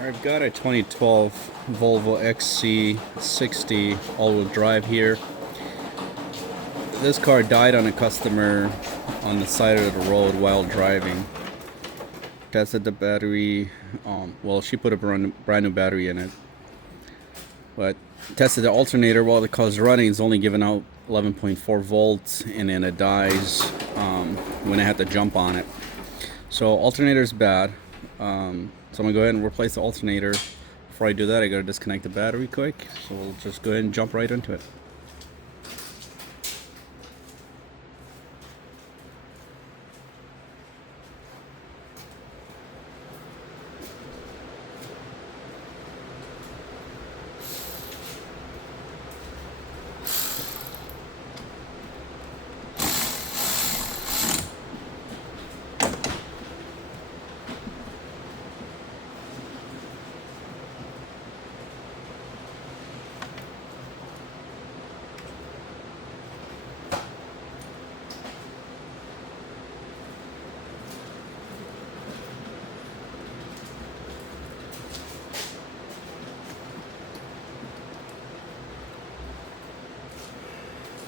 I've got a 2012 Volvo XC60 all-wheel drive here. This car died on a customer on the side of the road while driving. Tested the battery. Well, she put a brand new battery in it, but tested the alternator while the car's running. It's only giving out 11.4 volts, and then it dies when I had to jump on it. So alternator is bad. So I'm gonna go ahead and replace the alternator. Before I do that, I gotta disconnect the battery quick. So we'll just go ahead and jump right into it.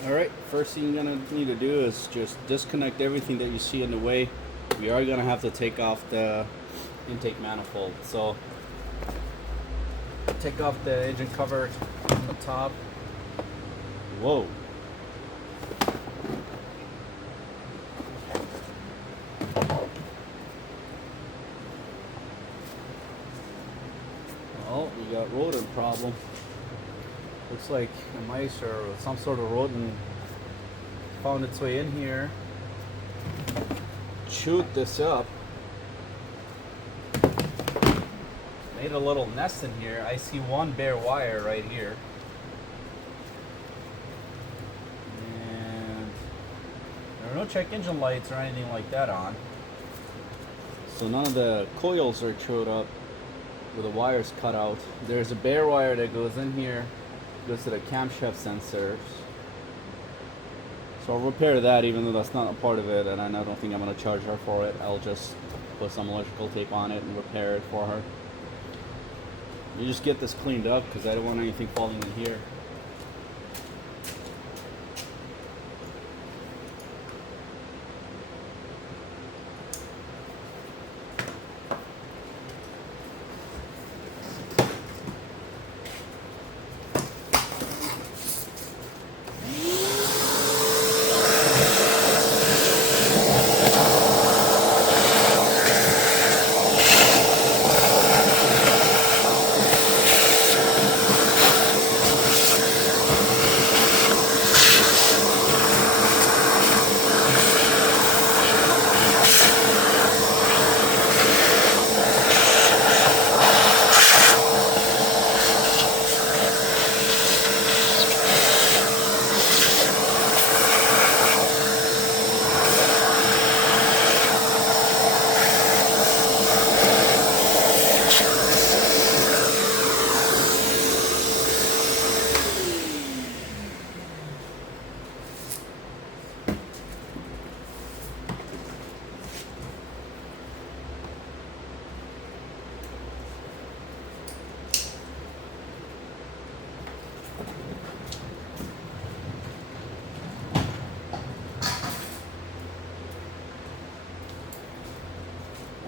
Alright, first thing you're going to need to do is just disconnect everything that you see in the way. We are going to have to take off the intake manifold. So, take off the engine cover on the top. Whoa. Well, we got rodent problem. Looks like a mice or some sort of rodent found its way in here, chewed this up, made a little nest in here. I see one bare wire right here, and there are no check engine lights or anything like that on, so none of the coils are chewed up with the wires cut out. There's a bare wire that goes in here, goes to the camshaft sensors. So I'll repair that, even though that's not a part of it, and I don't think I'm going to charge her for it. I'll just put some electrical tape on it and repair it for her. You just get this cleaned up because I don't want anything falling in here.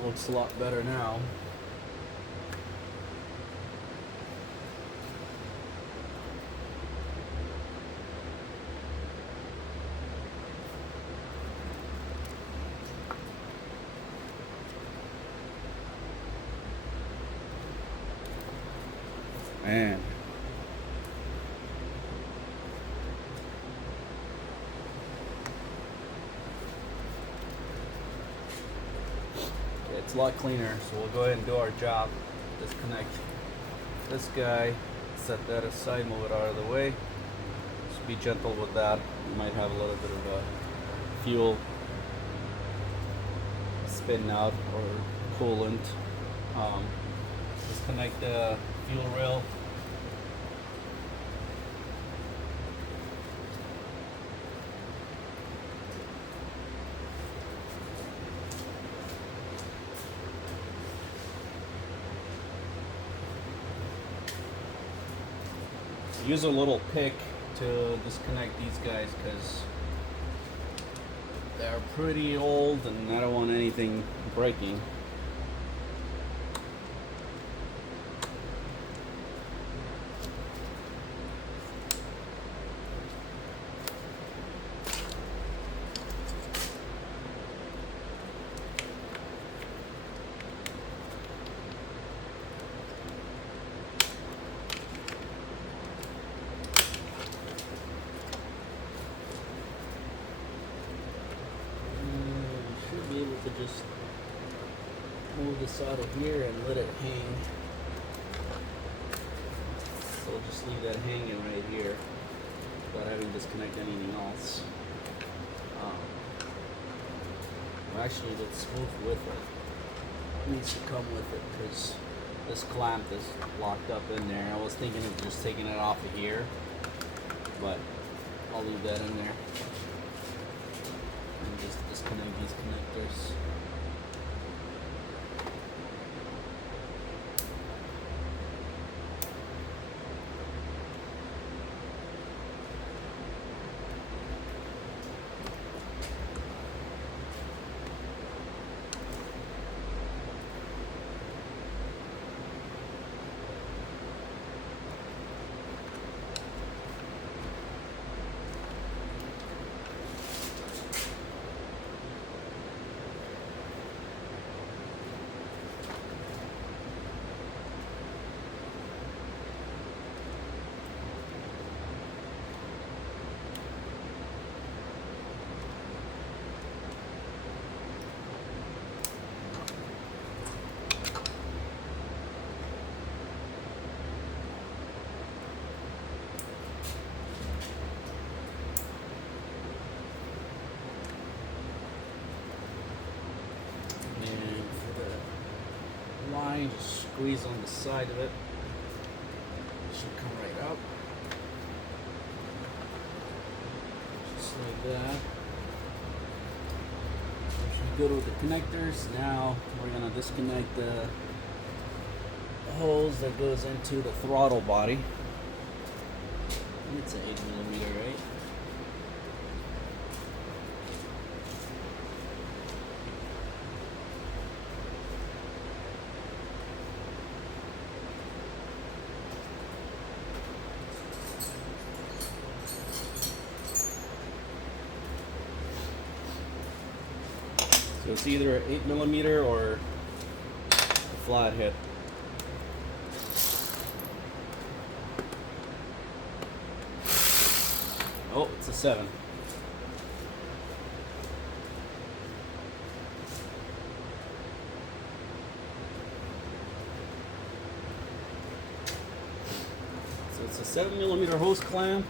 Looks a lot better now. Man. It's a lot cleaner, so we'll go ahead and do our job. Disconnect this guy, set that aside, move it out of the way. Just be gentle with that. You might have a little bit of fuel spitting out or coolant. Disconnect the fuel rail. use a little pick to disconnect these guys because they're pretty old and I don't want anything breaking. Be able to just move this out of here and let it hang. So we'll just leave that hanging right here without having to disconnect anything else. Well, actually, let's move with it. It needs to come with it because this clamp is locked up in there. I was thinking of just taking it off of here, but I'll leave that in there. And just disconnect these connectors. Line, just squeeze on the side of it. It should come right up. Just like that. We should be good with the connectors. Now we're gonna disconnect the hose that goes into the throttle body. It's an 8mm, right? So it's either an 8mm or a flathead. Oh, it's a 7. So it's a 7mm hose clamp.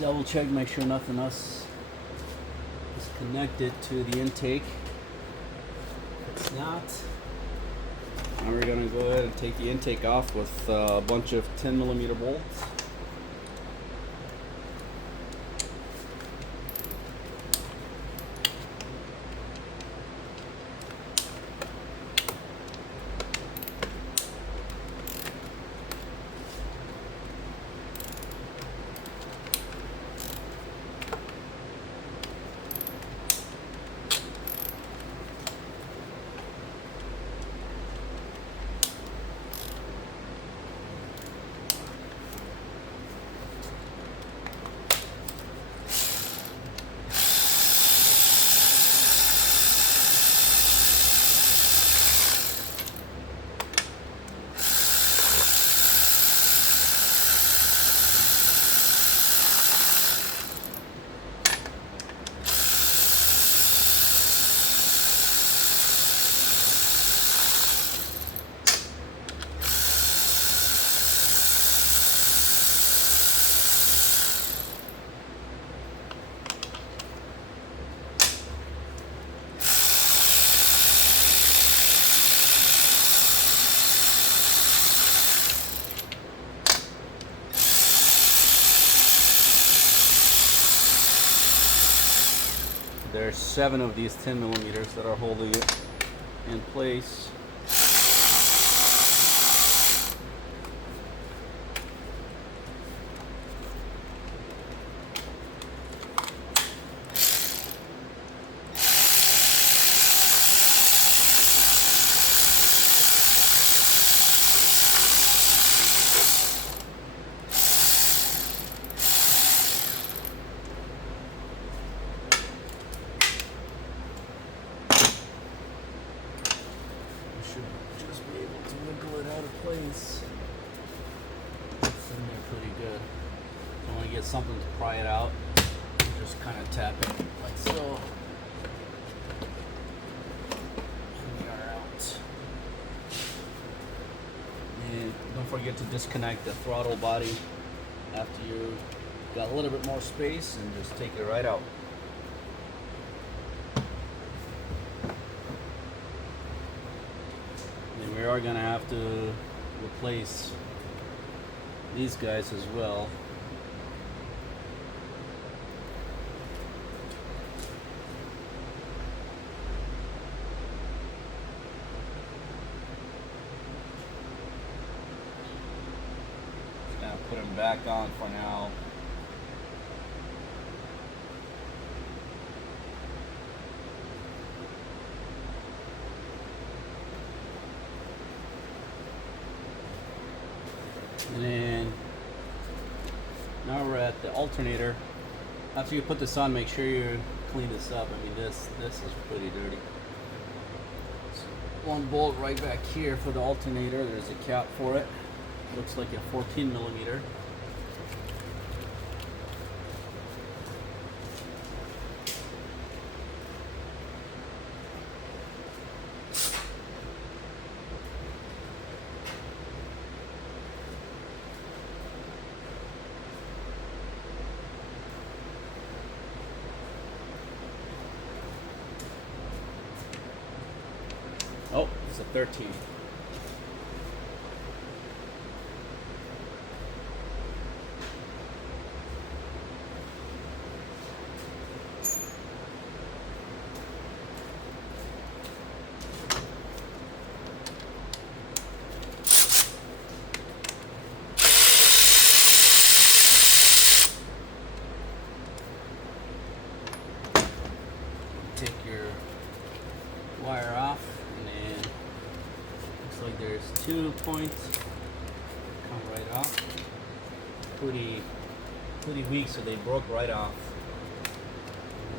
Double check, make sure nothing else is connected to the intake. If it's not, now we're going to go ahead and take the intake off with a bunch of 10mm bolts. there's 7 of these 10 millimeters that are holding it in place. Should just be able to wiggle it out of place. It's in there pretty good. So when you get something to pry it out, you just kind of tap it like so. And we are out. And don't forget to disconnect the throttle body after you got a little bit more space, and just take it right out. We are going to have to replace these guys as well. Just going to put them back on for now. And then now we're at the alternator. After you put this on, make sure you clean this up. I mean, this is pretty dirty. So one bolt right back here for the alternator. There's a cap for it. Looks like a 14 millimeter. Oh, it's a 13. Take your wire off. Like there's 2 points come right off. Pretty weak, so they broke right off.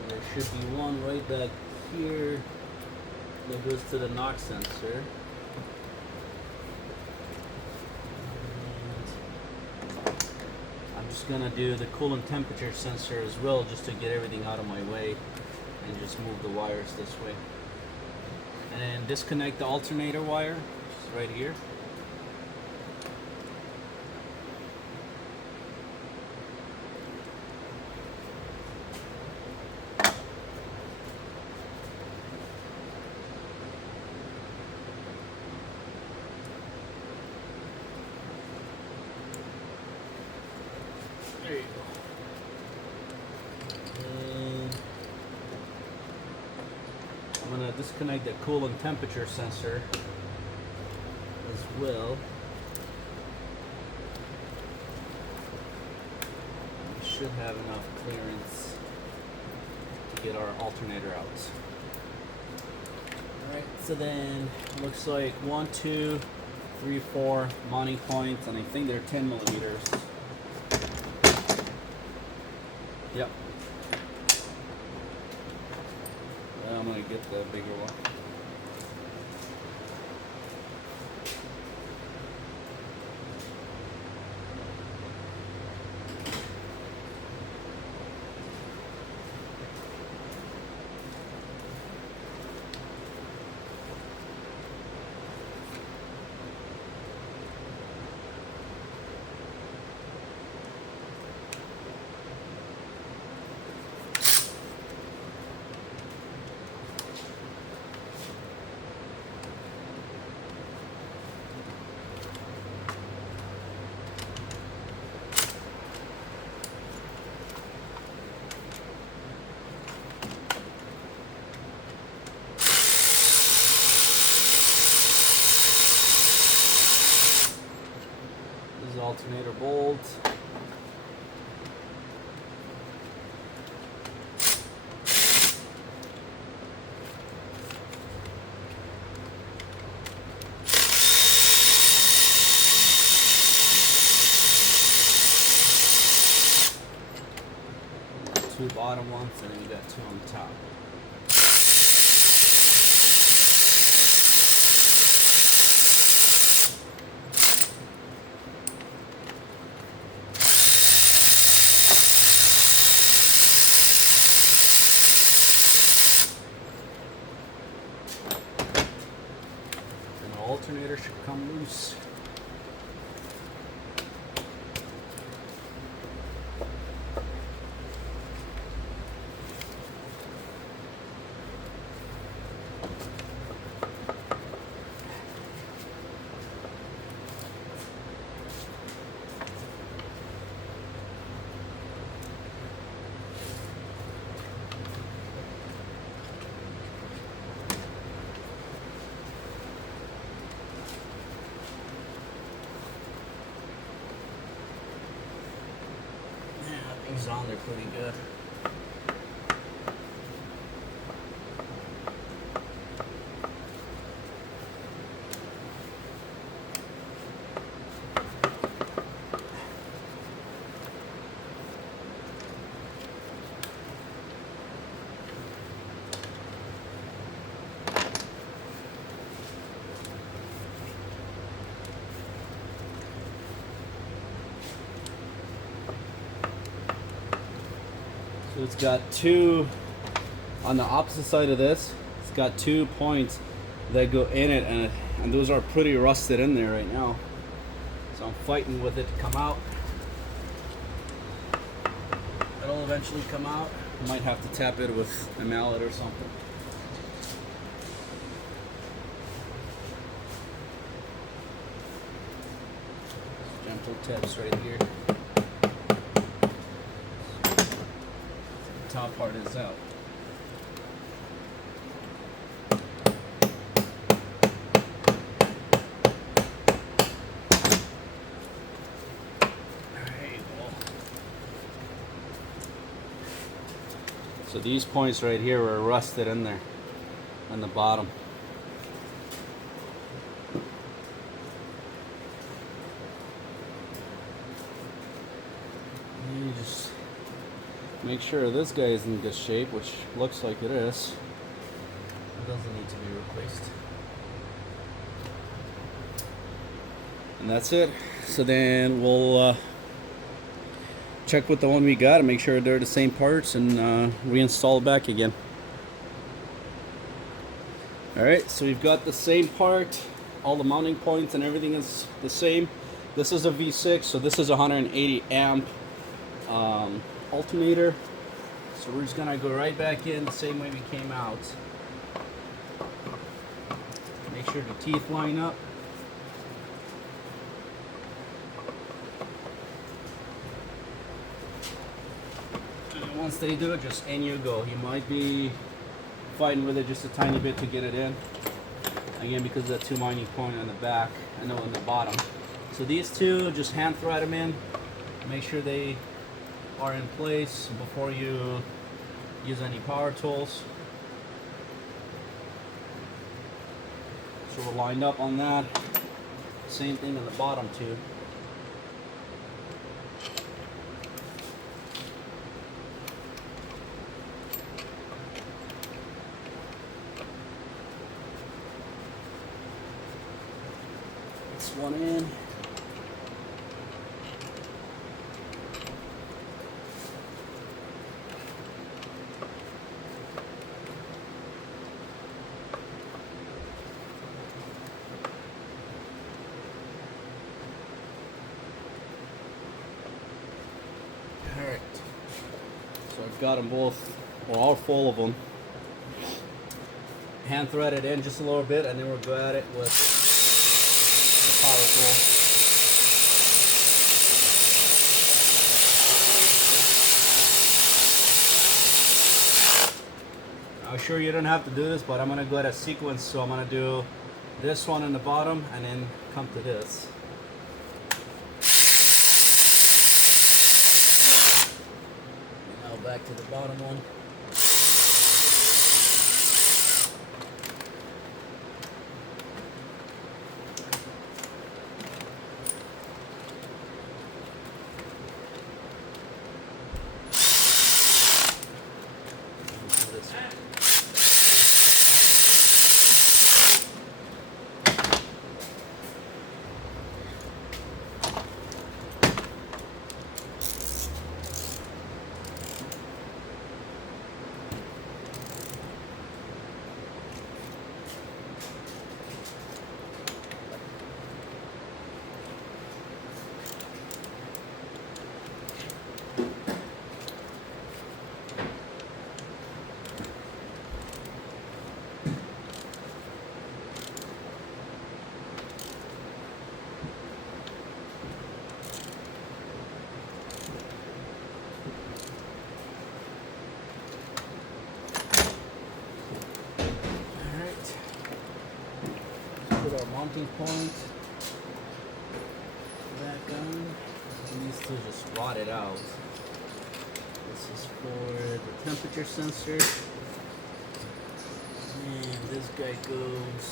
And there should be one right back here that goes to the knock sensor. And I'm just gonna do the coolant temperature sensor as well, just to get everything out of my way, and just move the wires this way. And then disconnect the alternator wire. Right here. There you go. And I'm going to disconnect the coolant temperature sensor as well. We should have enough clearance to get our alternator out. Alright, so then looks like 1, 2, 3, 4 mounting points, and I think they're 10 millimeters. Yep. Well, I'm gonna get the bigger one. alternator bolt. Two bottom ones, and then you got two on the top. And the alternator should come loose. Things on there pretty good. So it's got two on the opposite side of this. It's got 2 points that go in it, and those are pretty rusted in there right now. So I'm fighting with it to come out. It'll eventually come out. I might have to tap it with a mallet or something. Gentle taps right here. Top part is out. So these points right here were rusted in there on the bottom. And you just make sure this guy is in good shape, which looks like it is. It doesn't need to be replaced. And that's it. So then we'll check with the one we got and make sure they're the same parts and reinstall it back again. Alright, so we've got the same part. All the mounting points and everything is the same. This is a V6, so this is 180 amp alternator. So we're just gonna go right back in the same way we came out. Make sure the teeth line up. And once they do, just in you go. You might be fighting with it just a tiny bit to get it in. Again, because of that 2 mounting point on the back, I know on the bottom. So these two, just hand thread them in. Make sure they are in place before you use any power tools. So we're lined up on that. Same thing on the bottom too. This one in. Alright, so I've got them both, or all full of them. Hand thread it in just a little bit, and then we'll go at it with the power tool. I'm sure you don't have to do this, but I'm going to go at a sequence, so I'm going to do this one in the bottom, and then come to this. back to the bottom one. Put our mounting point back on. These two just rotted out. This is for the temperature sensor. And this guy goes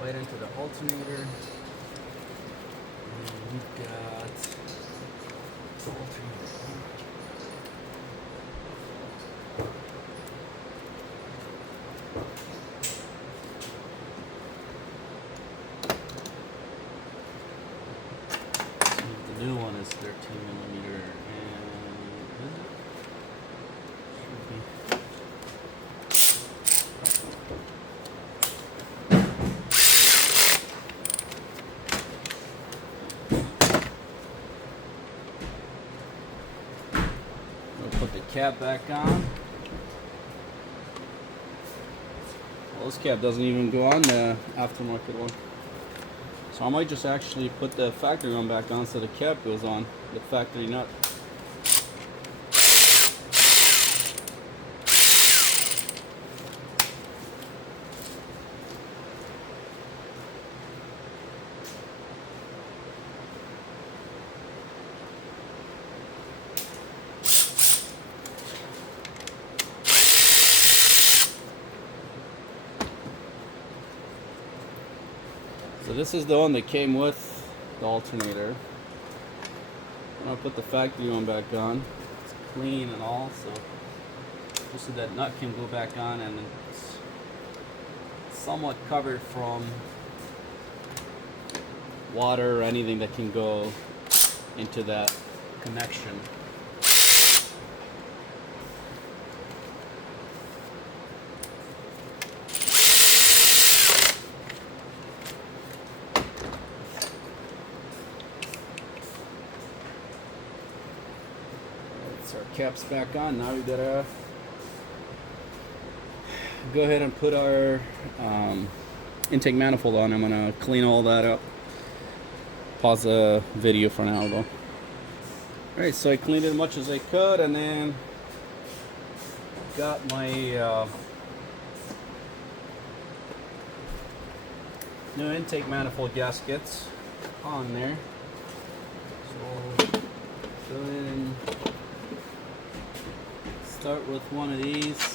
right into the alternator. And we've got the alternator. The new one is 13 millimeter, and we'll put the cap back on. Well, this cap doesn't even go on the aftermarket one. So I might just actually put the factory one back on so the cap goes on, the factory nut. So this is the one that came with the alternator. I'm gonna put the factory one back on. It's clean and all, so so that nut can go back on, and it's somewhat covered from water or anything that can go into that connection. Our caps back on. Now we gotta go ahead and put our intake manifold on. I'm gonna clean all that up. Pause the video for now though. Alright, so I cleaned it as much as I could, and then got my new intake manifold gaskets on there. So go ahead and start with one of these.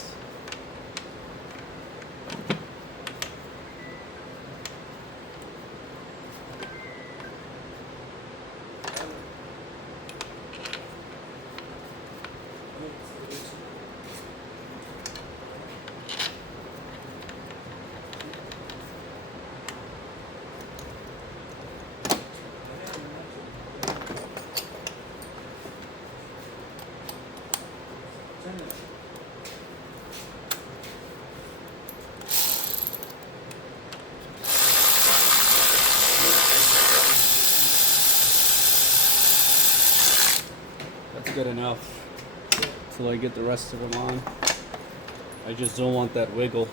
Good enough till I get the rest of them on. I just don't want that wiggle.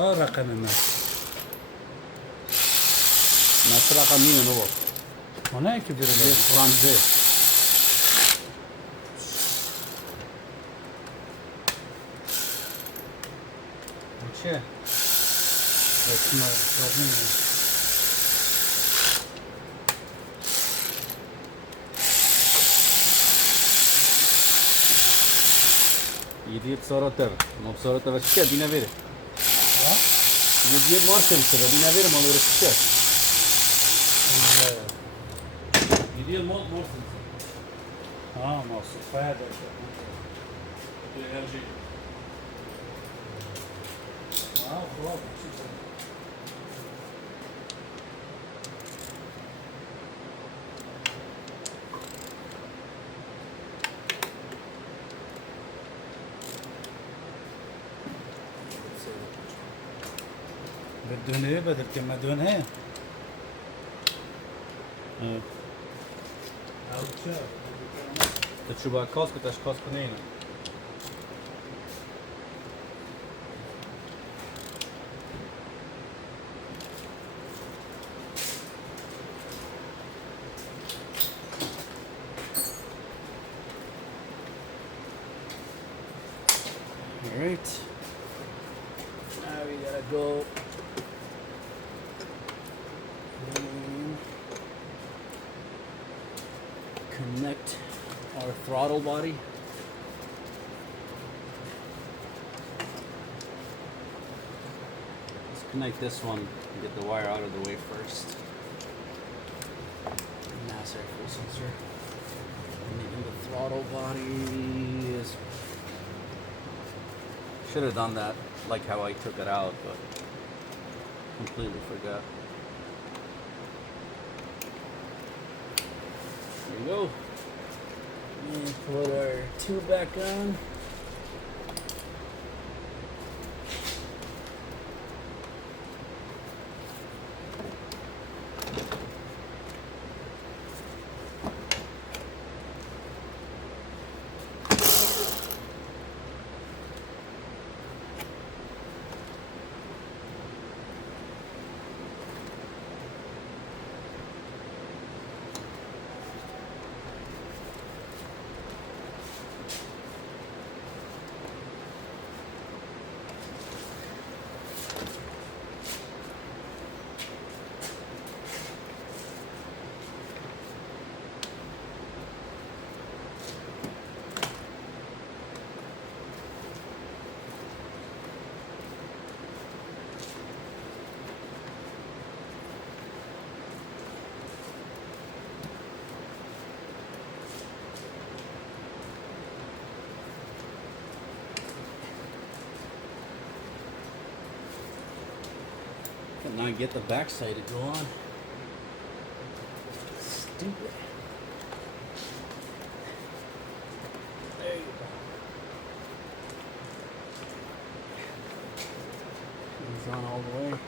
رقم ما نصرة مين هو؟ هناك كبير فرنسي. شيء اسمه رقم يدير صورتر ما بصورتر بس كده دينا فير يدير مارسل كده دينا فير ما غير كده يدير مارسل موصف هذا خلاص بدون ايه بدل كما دون ايه او شو تشوبها كاسكو تاش كاسكو نينا All right. Now we gotta go and connect our throttle body. Let's connect this one and get the wire out of the way first. Mass airflow sensor. And then the throttle body is. Should have done that like how I took it out, but completely forgot. There we go. And put our tube back on. Now get the backside to go on. Stupid. There you go. It's on all the way.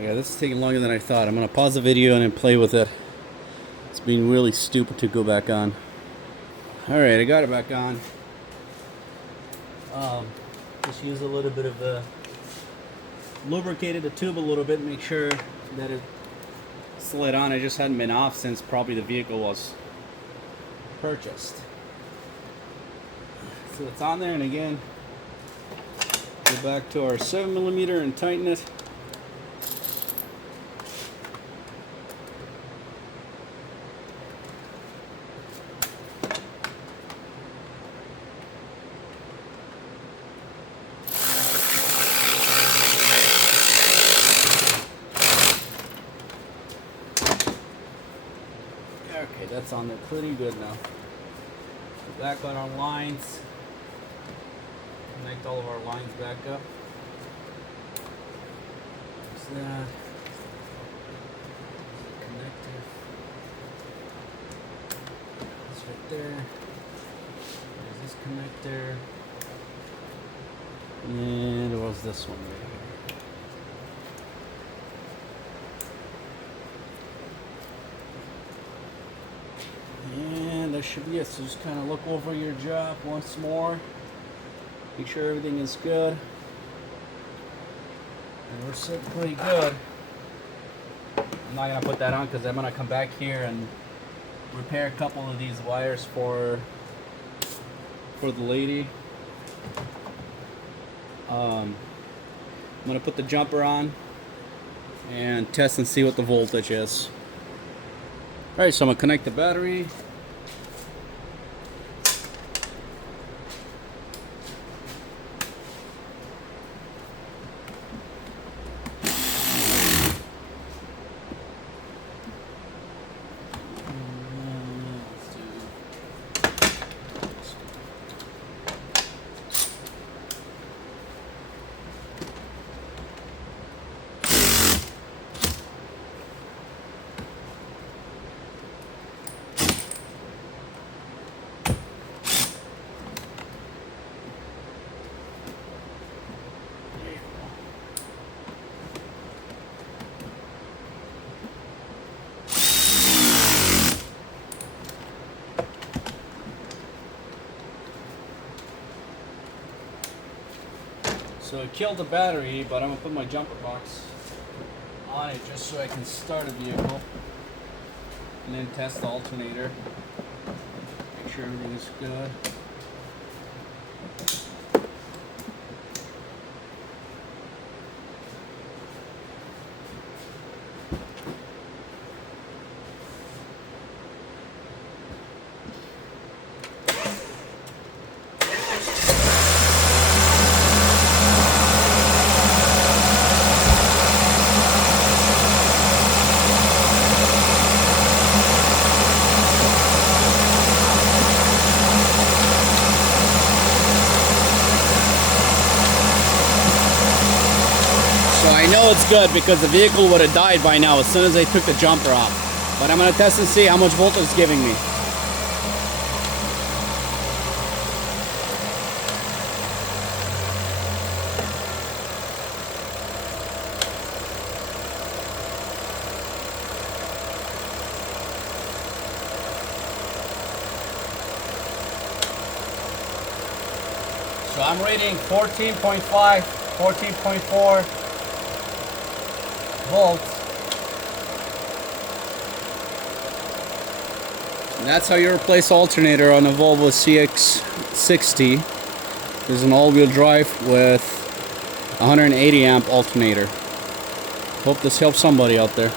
Yeah, this is taking longer than I thought. I'm going to pause the video and then play with it. It's being really stupid to go back on. Alright, I got it back on. Just use a little bit of lubricated the tube a little bit, make sure that it slid on. It just hadn't been off since probably the vehicle was purchased. So it's on there, and again, go back to our 7mm and tighten it. Okay, that's on there pretty good now. Go back on our lines. Connect all of our lines back up. There's that. Connector. That's right there. There's this connector. And what was this one right here? And that should be it. So just kind of look over your job once more. Make sure everything is good. And we're sitting pretty good. I'm not gonna put that on because I'm gonna come back here and repair a couple of these wires for the lady. I'm gonna put the jumper on and test and see what the voltage is. Alright, so I'm gonna connect the battery. So it killed the battery, but I'm gonna put my jumper box on it just so I can start a vehicle and then test the alternator. Make sure everything is good. So I know it's good because the vehicle would have died by now as soon as I took the jumper off. But I'm going to test and see how much voltage it's giving me. So I'm reading 14.5, 14.4 volts. And that's how you replace alternator on a Volvo xc60. There's an all-wheel drive with 180 amp alternator. Hope this helps somebody out there.